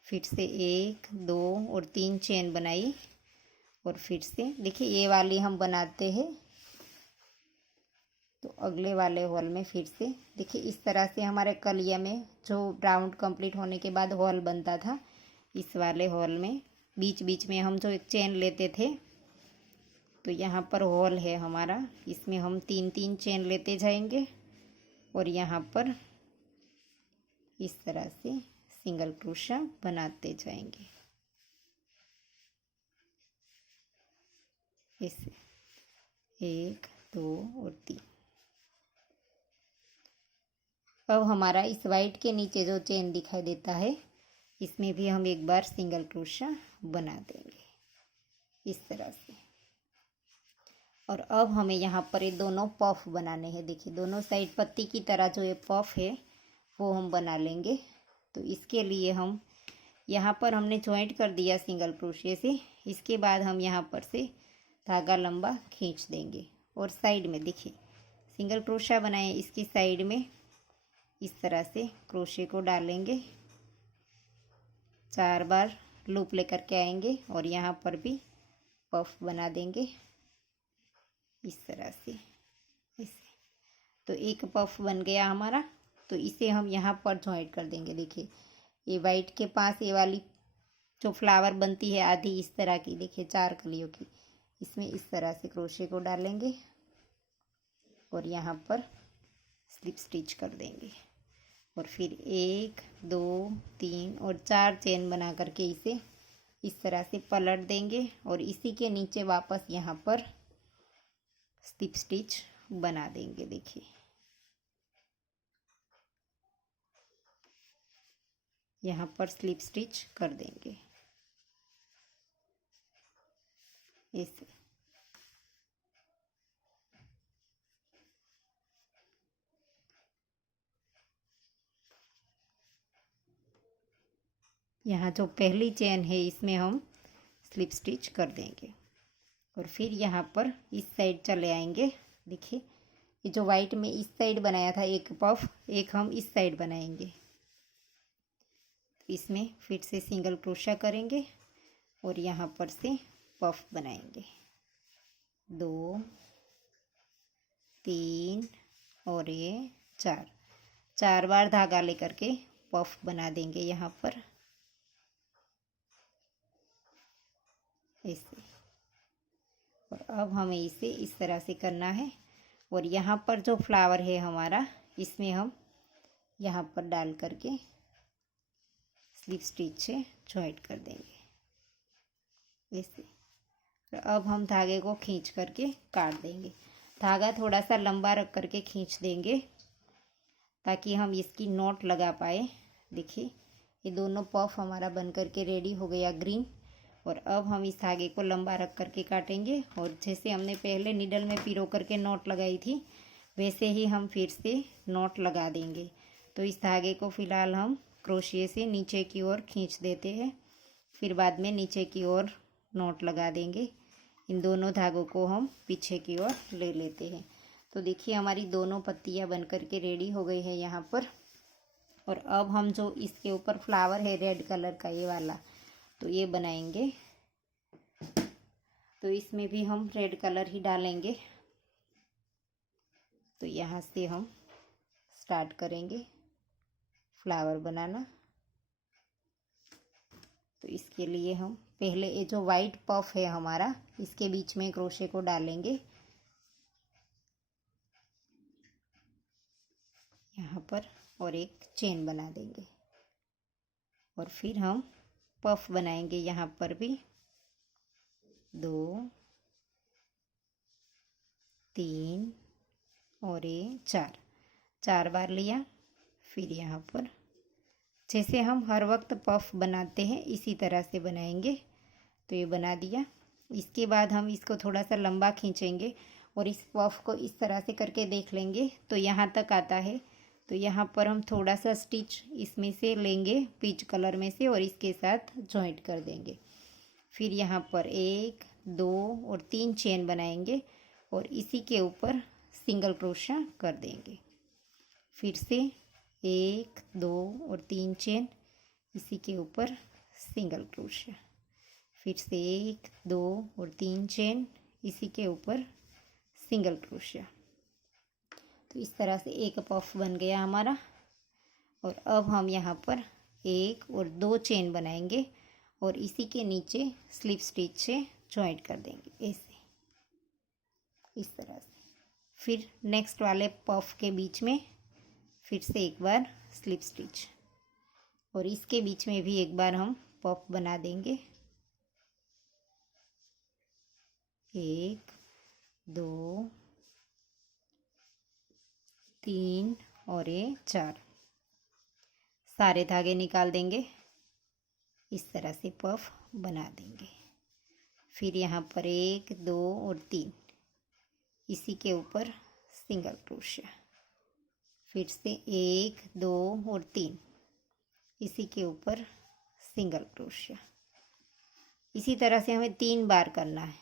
फिर से 1 2 और 3 चेन बनाई और फिर से देखिए ये वाली हम बनाते हैं तो अगले वाले होल में फिर से देखिए इस तरह से हमारे कलिया में जो राउंड कंप्लीट होने के बाद होल बनता था, इस वाले होल में बीच बीच में हम जो एक चेन लेते थे, तो यहाँ पर होल है हमारा, इसमें हम 3 चेन लेते जाएंगे और यहाँ पर इस तरह से सिंगल क्रोशा बनाते जाएंगे। ऐसे 1 2 और 3। अब हमारा इस वाइट के नीचे जो चेन दिखाई देता है, इसमें भी हम एक बार सिंगल क्रोशा बना देंगे इस तरह से। और अब हमें यहाँ पर ये दोनों पफ बनाने हैं। देखिए दोनों साइड पत्ती की तरह जो ये पफ है वो हम बना लेंगे। तो इसके लिए हम यहाँ पर हमने जॉइंट कर दिया सिंगल क्रोशे से। इसके बाद हम यहाँ पर से धागा लंबा खींच देंगे और साइड में देखिए सिंगल क्रोशा बनाए, इसकी साइड में इस तरह से क्रोशे को डालेंगे, 4 बार लूप लेकर के आएंगे और यहाँ पर भी पफ बना देंगे इस तरह से इसे। तो एक पफ बन गया हमारा। तो इसे हम यहाँ पर जॉइंट कर देंगे। देखिए ये वाइट के पास ये वाली जो फ्लावर बनती है आधी इस तरह की, देखिए 4 कलियों की, इसमें इस तरह से क्रोशे को डालेंगे और यहाँ पर स्लिप स्टिच कर देंगे और फिर 1 2 3 और 4 चेन बना करके इसे इस तरह से पलट देंगे और इसी के नीचे वापस यहाँ पर स्लिप स्टिच बना देंगे। देखिए यहाँ पर स्लिप स्टिच कर देंगे ऐसे। यहाँ जो पहली चेन है इसमें हम स्लिप स्टिच कर देंगे और फिर यहाँ पर इस साइड चले आएंगे। देखिए ये जो वाइट में इस साइड बनाया था एक पफ, एक हम इस साइड बनाएंगे। इसमें फिर से सिंगल क्रोशा करेंगे और यहाँ पर से पफ बनाएंगे 2 3 और ये 4 बार धागा लेकर के पफ बना देंगे यहाँ पर ऐसे। और अब हमें इसे इस तरह से करना है और यहाँ पर जो फ्लावर है हमारा, इसमें हम यहाँ पर डाल करके स्लिप स्टिच से जॉइंट कर देंगे ऐसे। और अब हम धागे को खींच करके काट देंगे। धागा थोड़ा सा लंबा रख करके खींच देंगे ताकि हम इसकी नॉट लगा पाए। देखिए ये दोनों पफ हमारा बन करके रेडी हो गया ग्रीन। और अब हम इस धागे को लंबा रख करके काटेंगे। और जैसे हमने पहले नीडल में पिरो करके नॉट लगाई थी वैसे ही हम फिर से नॉट लगा देंगे। तो इस धागे को फ़िलहाल हम क्रोशिए से नीचे की ओर खींच देते हैं, फिर बाद में नीचे की ओर नॉट लगा देंगे। इन दोनों धागों को हम पीछे की ओर ले लेते हैं। तो देखिए हमारी दोनों पत्तियां बन करके रेडी हो गई है यहाँ पर। और अब हम जो इसके ऊपर फ्लावर है रेड कलर का ये वाला, तो ये बनाएंगे। तो इसमें भी हम रेड कलर ही डालेंगे। तो यहाँ से हम स्टार्ट करेंगे फ्लावर बनाना। तो इसके लिए हम पहले ये जो वाइट पफ है हमारा, इसके बीच में क्रोशे को डालेंगे यहाँ पर और एक चेन बना देंगे। और फिर हम पफ बनाएंगे यहाँ पर भी 2 3 और ये 4 बार लिया। फिर यहाँ पर जैसे हम हर वक्त पफ बनाते हैं इसी तरह से बनाएंगे। तो ये बना दिया। इसके बाद हम इसको थोड़ा सा लंबा खींचेंगे और इस पफ को इस तरह से करके देख लेंगे तो यहाँ तक आता है। तो यहाँ पर हम थोड़ा सा स्टिच इसमें से लेंगे पीच कलर में से और इसके साथ जॉइंट कर देंगे। फिर यहाँ पर 1 2 और 3 चेन बनाएंगे और इसी के ऊपर सिंगल क्रोशा कर देंगे। फिर से 1 2 और 3 चेन, इसी के ऊपर सिंगल क्रोशा। फिर से 1 2 और 3 चेन, इसी के ऊपर सिंगल क्रोशा। तो इस तरह से एक पफ बन गया हमारा। और अब हम यहाँ पर 1 और 2 चेन बनाएंगे और इसी के नीचे स्लिप स्टिच से जॉइंट कर देंगे ऐसे, इस तरह से। फिर नेक्स्ट वाले पफ के बीच में फिर से एक बार स्लिप स्टिच और इसके बीच में भी एक बार हम पफ बना देंगे। 1 2 3 और ये 4। सारे धागे निकाल देंगे, इस तरह से पफ बना देंगे। फिर यहाँ पर 1 2 और 3, इसी के ऊपर सिंगल क्रोशिया। फिर से 1 2 और 3, इसी के ऊपर सिंगल क्रोशिया। इसी तरह से हमें 3 बार करना है,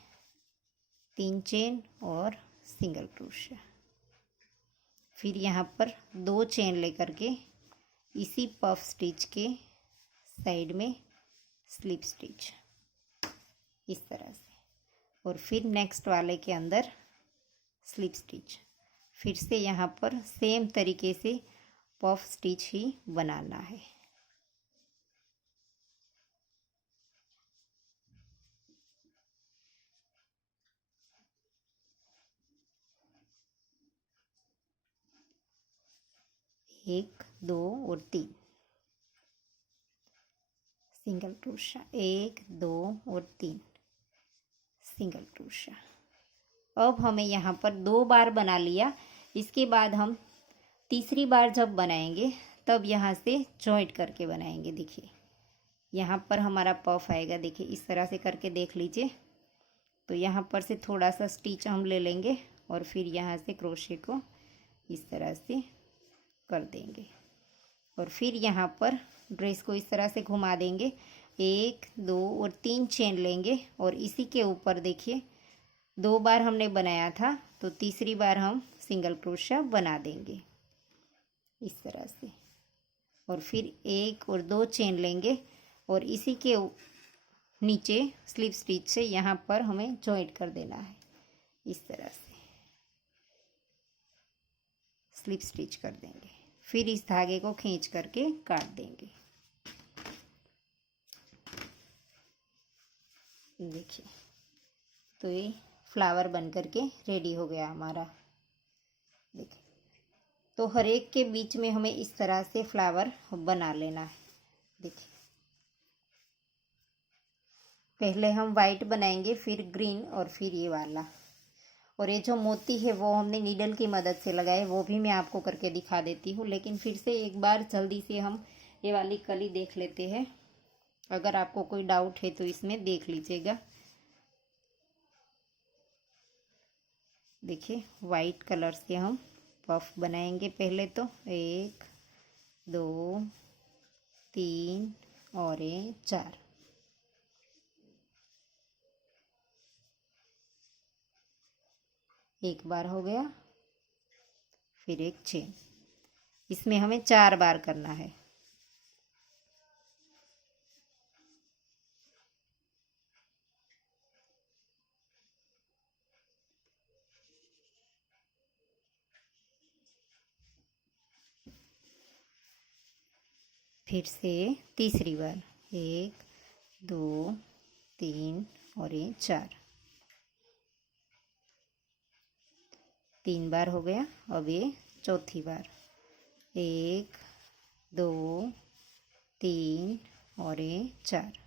3 चेन और सिंगल क्रोशिया। फिर यहाँ पर 2 चेन लेकर के इसी पफ स्टिच के साइड में स्लिप स्टिच, इस तरह से। और फिर नेक्स्ट वाले के अंदर स्लिप स्टिच। फिर से यहाँ पर सेम तरीके से पफ स्टिच ही बनाना है। एक 2 और 3 सिंगल क्रोशिया, 1 2 और 3 सिंगल क्रोशिया। अब हमें यहाँ पर 2 बार बना लिया। इसके बाद हम तीसरी बार जब बनाएंगे तब यहाँ से जॉइंट करके बनाएंगे। देखिए यहाँ पर हमारा पफ आएगा, देखिए इस तरह से करके देख लीजिए। तो यहाँ पर से थोड़ा सा स्टिच हम ले लेंगे और फिर यहाँ से क्रोशे को इस तरह से कर देंगे और फिर यहाँ पर ड्रेस को इस तरह से घुमा देंगे। 1 2 और 3 चेन लेंगे और इसी के ऊपर देखिए 2 बार हमने बनाया था, तो तीसरी बार हम सिंगल क्रोशा बना देंगे इस तरह से। और फिर 1 और 2 चेन लेंगे और इसी के नीचे स्लिप स्टिच से यहाँ पर हमें जॉइंट कर देना है, इस तरह से स्लिप स्टिच कर देंगे। फिर इस धागे को खींच करके काट देंगे। देखिए तो ये फ्लावर बन करके रेडी हो गया हमारा। देखिए तो हर एक के बीच में हमें इस तरह से फ्लावर बना लेना है। देखिए पहले हम वाइट बनाएंगे, फिर ग्रीन और फिर ये वाला। और ये जो मोती है वो हमने नीडल की मदद से लगाए, वो भी मैं आपको करके दिखा देती हूँ। लेकिन फिर से एक बार जल्दी से हम ये वाली कली देख लेते हैं। अगर आपको कोई डाउट है तो इसमें देख लीजिएगा। देखिए वाइट कलर से हम पफ बनाएंगे। पहले तो 1 2 3 और ये 4। एक बार हो गया, फिर एक चेन। इसमें हमें 4 बार करना है। फिर से तीसरी बार 1 2 3 और ये 4। 3 बार हो गया। अब ये चौथी बार 1 2 3 और ये 4।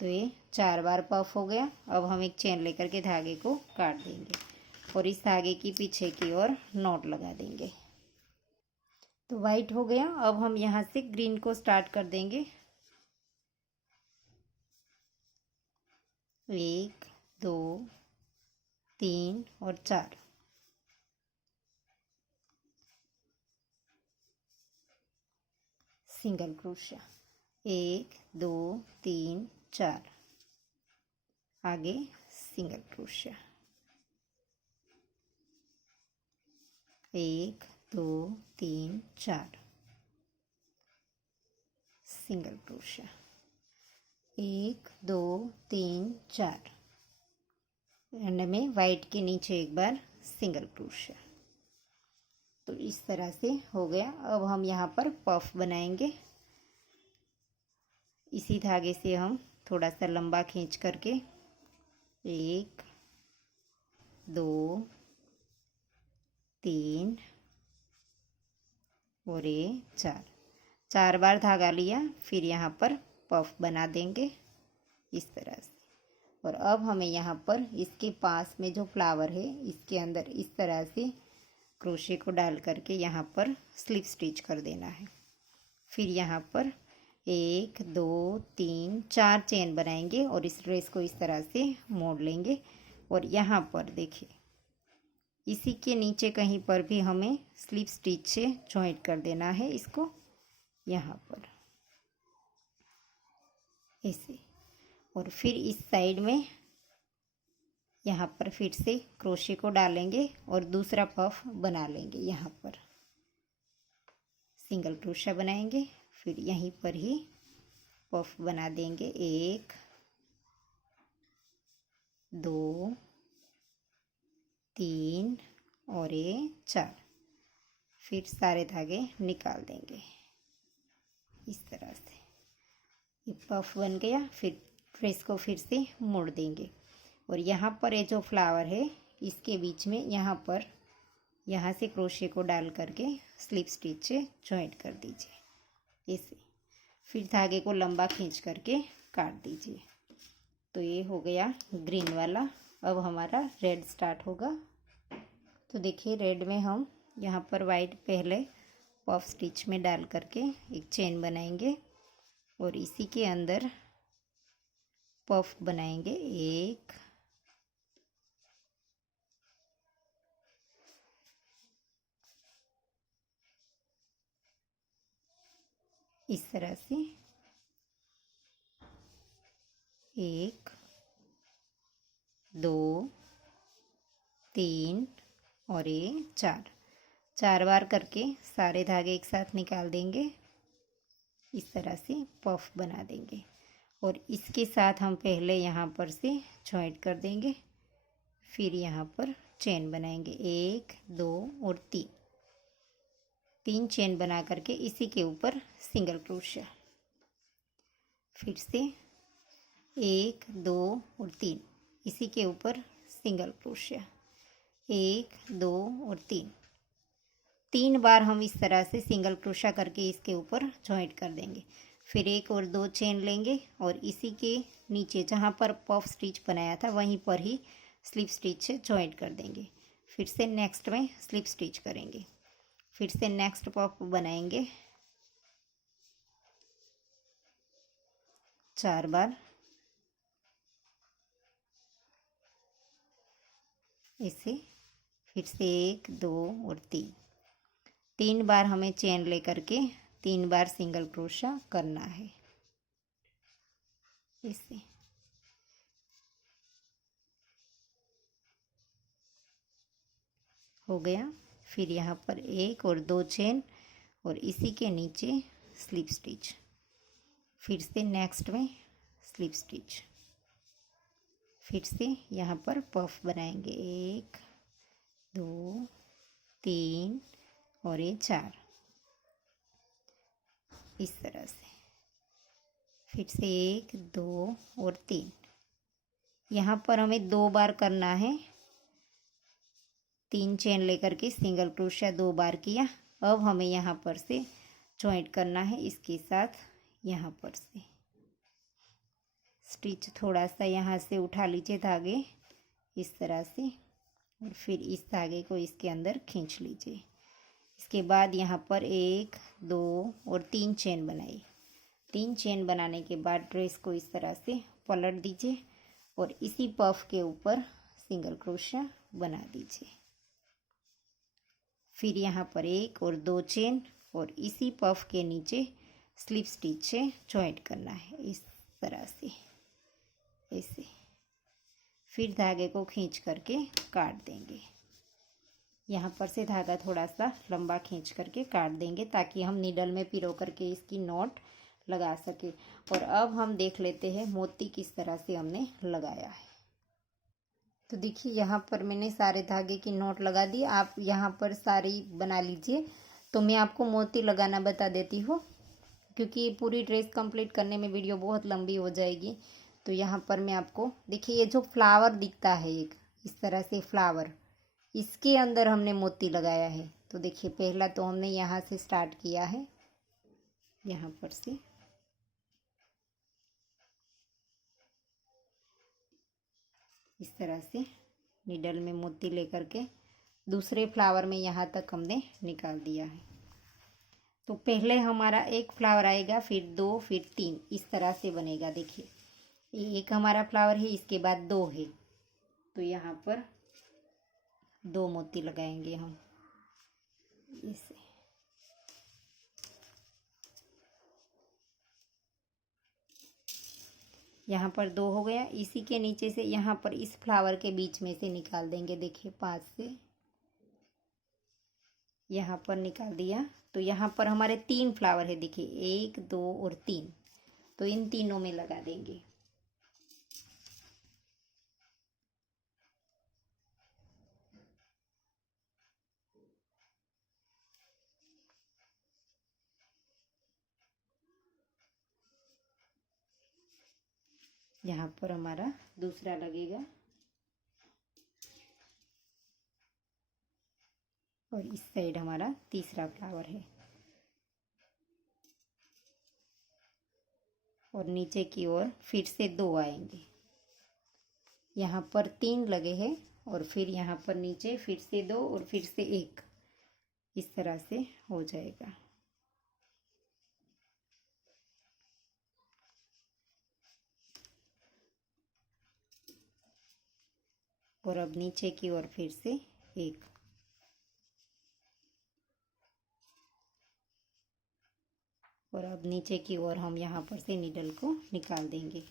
तो ये 4 बार पफ हो गया। अब हम एक चेन लेकर के धागे को काट देंगे और इस धागे की पीछे की ओर नॉट लगा देंगे। तो वाइट हो गया। अब हम यहाँ से ग्रीन को स्टार्ट कर देंगे। 1 2 3 और 4। Single crochet 1 2 3 4। आगे single crochet 1 2 3 4। Single crochet 1 2 3 4। And में वाइट के नीचे एक बार सिंगल क्रोशिया। तो इस तरह से हो गया। अब हम यहाँ पर पफ बनाएंगे। इसी धागे से हम थोड़ा सा लंबा खींच करके 1 2 3 और ये 4 बार धागा लिया। फिर यहाँ पर पफ बना देंगे इस तरह से। और अब हमें यहाँ पर इसके पास में जो फ्लावर है इसके अंदर इस तरह से क्रोशे को डाल करके यहाँ पर स्लिप स्टिच कर देना है। फिर यहाँ पर 1 2 3 4 चेन बनाएंगे और इस ड्रेस को इस तरह से मोड़ लेंगे। और यहाँ पर देखिए इसी के नीचे कहीं पर भी हमें स्लिप स्टिच से जॉइंट कर देना है इसको, यहाँ पर ऐसे। और फिर इस साइड में यहाँ पर फिर से क्रोशे को डालेंगे और दूसरा पफ बना लेंगे। यहाँ पर सिंगल क्रोशा बनाएंगे, फिर यहीं पर ही पफ बना देंगे। 1 2 3 और ये 4। फिर सारे धागे निकाल देंगे इस तरह से। ये पफ बन गया। फिर ड्रेस को फिर से मोड़ देंगे और यहाँ पर ये जो फ्लावर है इसके बीच में यहाँ से क्रोशे को डाल करके स्लिप स्टिच से जॉइंट कर दीजिए ऐसे। फिर धागे को लंबा खींच करके काट दीजिए। तो ये हो गया ग्रीन वाला। अब हमारा रेड स्टार्ट होगा। तो देखिए रेड में हम यहाँ पर वाइट पहले पफ स्टिच में डाल करके एक चेन बनाएंगे और इसी के अंदर पफ बनाएंगे 1 इस तरह से 1 2 3 और ये 4 बार करके सारे धागे एक साथ निकाल देंगे। इस तरह से पफ बना देंगे और इसके साथ हम पहले यहाँ पर से जॉइंट कर देंगे। फिर यहाँ पर चेन बनाएंगे 1 2 और 3 चेन बना करके इसी के ऊपर सिंगल क्रोशिया। फिर से 1 2 और 3 इसी के ऊपर सिंगल क्रोशिया। 1 2 और 3 बार हम इस तरह से सिंगल क्रोशिया करके इसके ऊपर जॉइंट कर देंगे। फिर 1 और 2 चेन लेंगे और इसी के नीचे जहाँ पर पफ स्टिच बनाया था वहीं पर ही स्लिप स्टिच से जॉइंट कर देंगे। फिर से नेक्स्ट में स्लिप स्टिच करेंगे। फिर से नेक्स्ट पफ बनाएंगे 4 बार। ऐसे फिर से 1 2 और 3 बार हमें चेन लेकर के 3 बार सिंगल क्रोशा करना है। ऐसे हो गया। फिर यहाँ पर 1 और 2 चेन और इसी के नीचे स्लिप स्टिच। फिर से नेक्स्ट में स्लिप स्टिच। फिर से यहाँ पर पफ बनाएंगे 1 2 3 और ये 4 इस तरह से। फिर से 1 2 और 3। यहाँ पर हमें 2 बार करना है। 3 चेन लेकर के सिंगल क्रोशिया 2 बार किया। अब हमें यहाँ पर से जॉइंट करना है इसके साथ। यहाँ पर से स्टिच थोड़ा सा यहाँ से उठा लीजिए धागे इस तरह से और फिर इस धागे को इसके अंदर खींच लीजिए। इसके बाद यहाँ पर 1 2 और 3 चेन बनाइए। 3 चेन बनाने के बाद ड्रेस को इस तरह से पलट दीजिए और इसी पफ के ऊपर सिंगल क्रोशिया बना दीजिए। फिर यहाँ पर 1 और 2 चेन और इसी पफ के नीचे स्लिप स्टिच से जॉइंट करना है इस तरह से ऐसे। फिर धागे को खींच करके काट देंगे। यहाँ पर से धागा थोड़ा सा लंबा खींच करके काट देंगे ताकि हम नीडल में पिरो करके इसकी नॉट लगा सके। और अब हम देख लेते हैं मोती किस तरह से हमने लगाया है। तो देखिए यहाँ पर मैंने सारे धागे की नॉट लगा दी। आप यहाँ पर सारी बना लीजिए। तो मैं आपको मोती लगाना बता देती हूँ क्योंकि पूरी ड्रेस कंप्लीट करने में वीडियो बहुत लंबी हो जाएगी। तो यहाँ पर मैं आपको देखिए ये जो फ्लावर दिखता है एक इस तरह से फ्लावर, इसके अंदर हमने मोती लगाया है। तो देखिए पहला तो हमने यहाँ से स्टार्ट किया है, यहाँ पर से इस तरह से नीडल में मोती लेकर के दूसरे फ्लावर में यहाँ तक हमने निकाल दिया है। तो पहले हमारा एक फ्लावर आएगा, फिर 2, फिर 3 इस तरह से बनेगा। देखिए ये एक हमारा फ्लावर है, इसके बाद 2 है। तो यहाँ पर 2 मोती लगाएंगे हम इसे। यहाँ पर 2 हो गया। इसी के नीचे से यहाँ पर इस फ्लावर के बीच में से निकाल देंगे। देखिए 5 से यहाँ पर निकाल दिया। तो यहाँ पर हमारे 3 फ्लावर है। देखिए 1 2 और 3। तो इन तीनों में लगा देंगे। यहाँ पर हमारा दूसरा लगेगा और इस साइड हमारा तीसरा फ्लावर है। और नीचे की ओर फिर से 2 आएंगे। यहाँ पर 3 लगे हैं और फिर यहाँ पर नीचे फिर से 2 और फिर से 1 इस तरह से हो जाएगा। और अब नीचे की ओर फिर से 1 और अब नीचे की ओर हम यहाँ पर से नीडल को निकाल देंगे।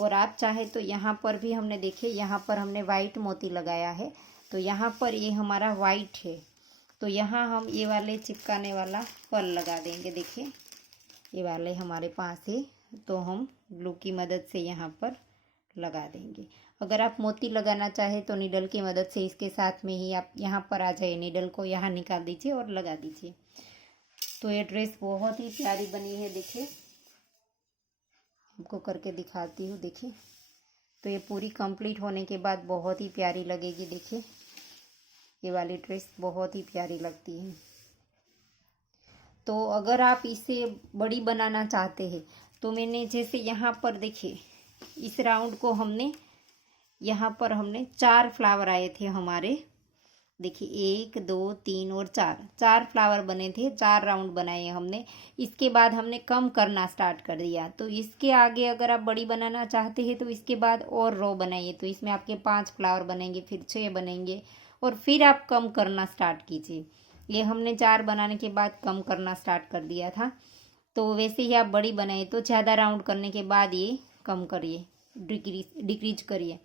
और आप चाहे तो यहाँ पर भी हमने देखे यहाँ पर हमने वाइट मोती लगाया है। तो यहाँ पर ये हमारा वाइट है, तो यहाँ हम ये वाले चिपकाने वाला पर्ल लगा देंगे। देखिए ये वाले हमारे पास है, तो हम ग्लू की मदद से यहाँ पर लगा देंगे। अगर आप मोती लगाना चाहे तो नीडल की मदद से इसके साथ में ही आप यहाँ पर आ जाइए, नीडल को यहाँ निकाल दीजिए और लगा दीजिए। तो ये ड्रेस बहुत ही प्यारी बनी है। देखिए आपको करके दिखाती हूँ। देखिए तो ये पूरी कंप्लीट होने के बाद बहुत ही प्यारी लगेगी। देखिए ये वाली ड्रेस बहुत ही प्यारी लगती है। तो अगर आप इसे बड़ी बनाना चाहते हैं तो मैंने जैसे यहाँ पर देखिए इस राउंड को हमने यहाँ पर हमने 4 फ्लावर आए थे हमारे देखिए 1 2 3 और 4 फ्लावर बने थे, 4 राउंड बनाए हमने। इसके बाद हमने कम करना स्टार्ट कर दिया। तो इसके आगे अगर आप बड़ी बनाना चाहते हैं तो इसके बाद और रो बनाइए, तो इसमें आपके 5 फ्लावर बनेंगे, फिर 6 बनेंगे और फिर आप कम करना स्टार्ट कीजिए। ये हमने 4 बनाने के बाद कम करना स्टार्ट कर दिया था। तो वैसे ही आप बड़ी बनाइए, तो ज़्यादा राउंड करने के बाद ये कम करिए, डिक्रीज करिए।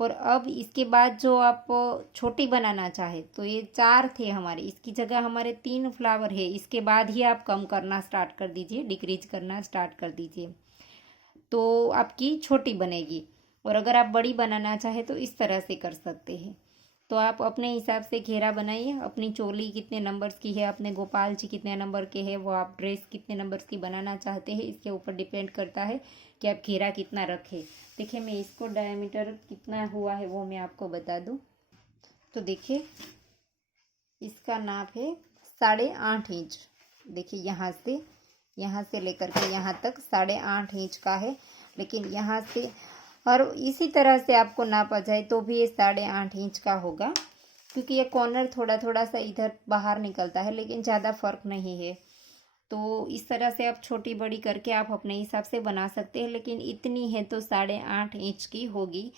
और अब इसके बाद जो आप छोटी बनाना चाहे, तो ये 4 थे हमारे, इसकी जगह हमारे 3 फ्लावर है, इसके बाद ही आप कम करना स्टार्ट कर दीजिए, डिक्रीज करना स्टार्ट कर दीजिए, तो आपकी छोटी बनेगी। और अगर आप बड़ी बनाना चाहे तो इस तरह से कर सकते हैं। तो आप अपने हिसाब से घेरा बनाइए। अपनी चोली कितने नंबर्स की है, अपने गोपाल जी कितने नंबर के हैं, वो आप ड्रेस कितने नंबर्स की बनाना चाहते हैं, इसके ऊपर डिपेंड करता है कि आप घेरा कितना रखें। देखिए मैं इसको डायमीटर कितना हुआ है वो मैं आपको बता दूं। तो देखिए इसका नाप है 8.5 इंच। देखिए यहाँ से लेकर के यहाँ तक 8.5 इंच का है। लेकिन यहाँ से और इसी तरह से आपको नापा जाए तो भी ये 8.5 इंच का होगा, क्योंकि ये कॉर्नर थोड़ा थोड़ा सा इधर बाहर निकलता है, लेकिन ज़्यादा फर्क नहीं है। तो इस तरह से आप छोटी बड़ी करके आप अपने हिसाब से बना सकते हैं, लेकिन इतनी है तो 8.5 इंच की होगी।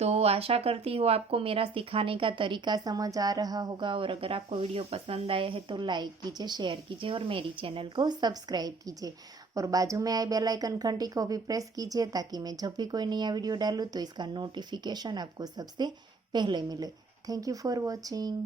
तो आशा करती हूँ आपको मेरा सिखाने का तरीका समझ आ रहा होगा। और अगर आपको वीडियो पसंद आया है तो लाइक कीजिए, शेयर कीजिए और मेरी चैनल को सब्सक्राइब कीजिए। और बाजू में आए बेल आइकन घंटी को भी प्रेस कीजिए, ताकि मैं जब भी कोई नया वीडियो डालूँ तो इसका नोटिफिकेशन आपको सबसे पहले मिले। Thank you for watching.